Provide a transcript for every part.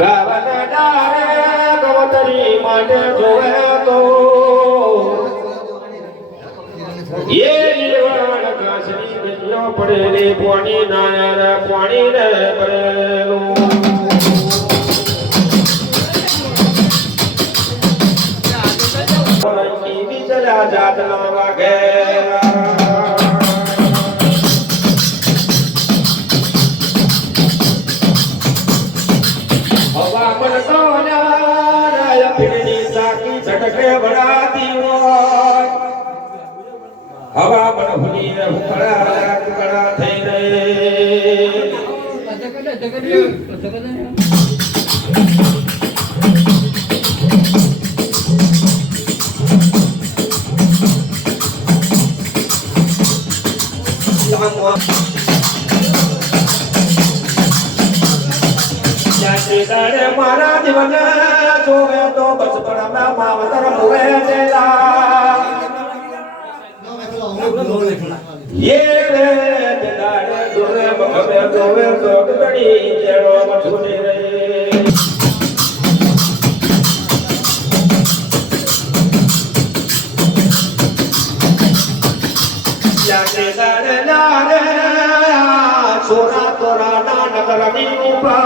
ગાવાના ડાળે ગવતરી માટે જોવે તો એ જીવન કાસરી ગયો પડેલી પોણી નાયર પોણી ને પડેલું ચલા જાતના વાગે હવા પણ ભૂલી હુકડા ટુકડા થઈ રે મારા જીવન જોવે તો બચપણમાં માવતર મોવે દેલા ये रे दाड़े दुरे मखबे दोवे सोटड़ी जेड़ो मछुनी रे याने दाड़े नारे सोरा तोरा ना नगरनी ऊपर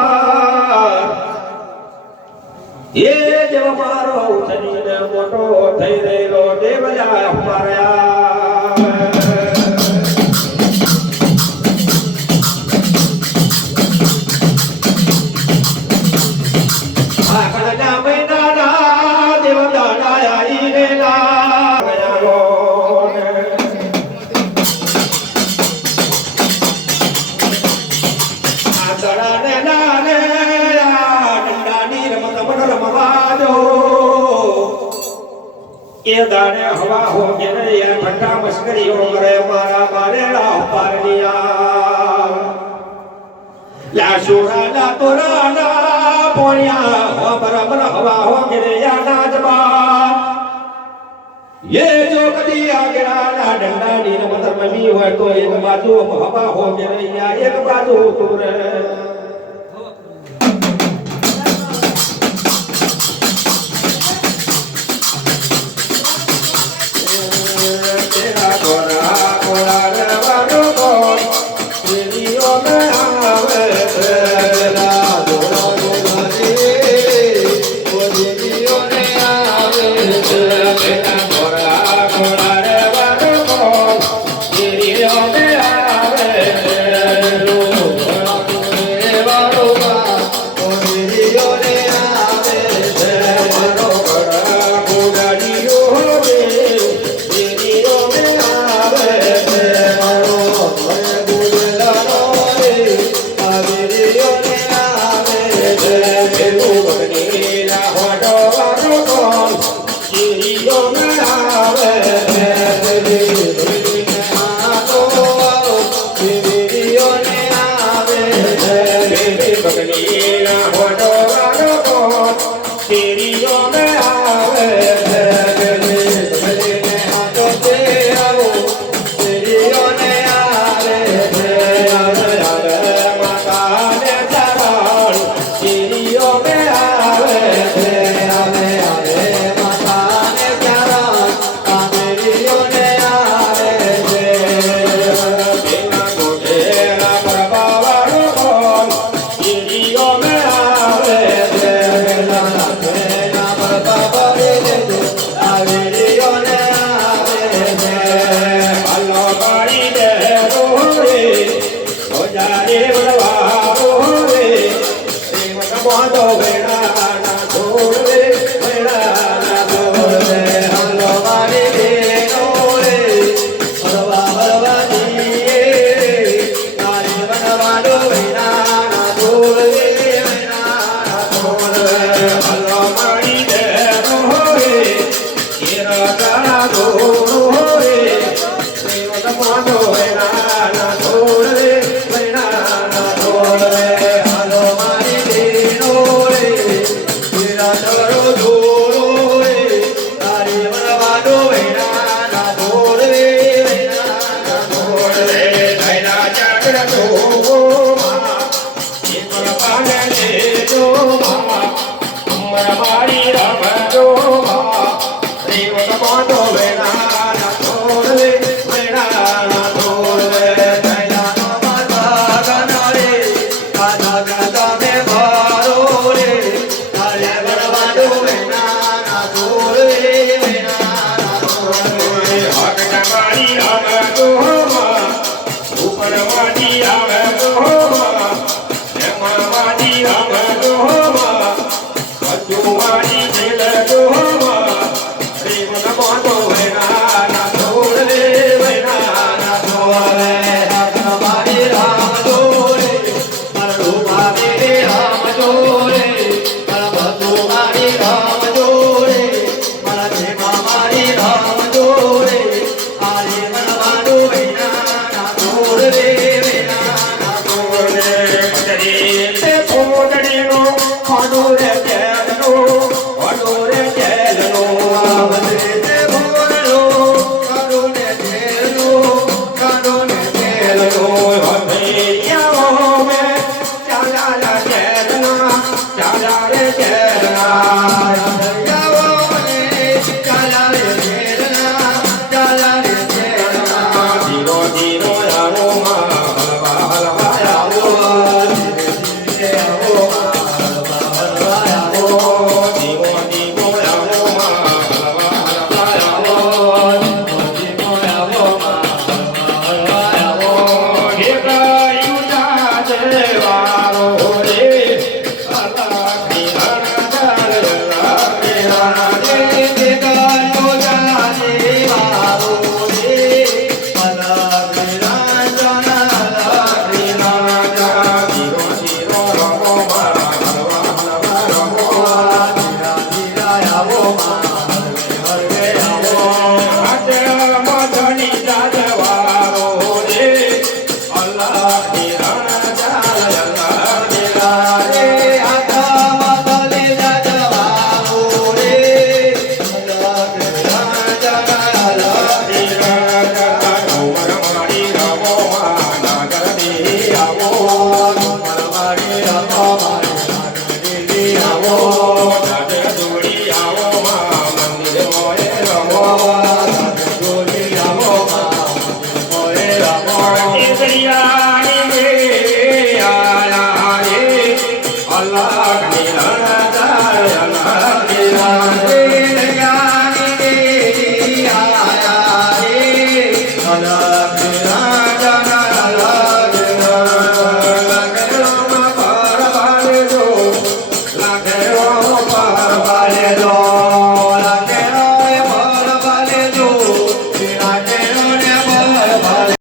ये देव मारो उछनी ने मोटो થઈ રેલો દેવલા હમારા ये दाने हवा हो गए या ठंडा मस्करी हो गए मारा मारेला पारनिया ला शोरा ला तोरा ना पोनिया हो बराबर हवा हो गए या नाजबा ये जो कदी आगेड़ा ना डंडा नी मतलब मम्मी हो तो एक बाजू हवा हो गए या एक बाजू तुरे Halo mari dino re Allah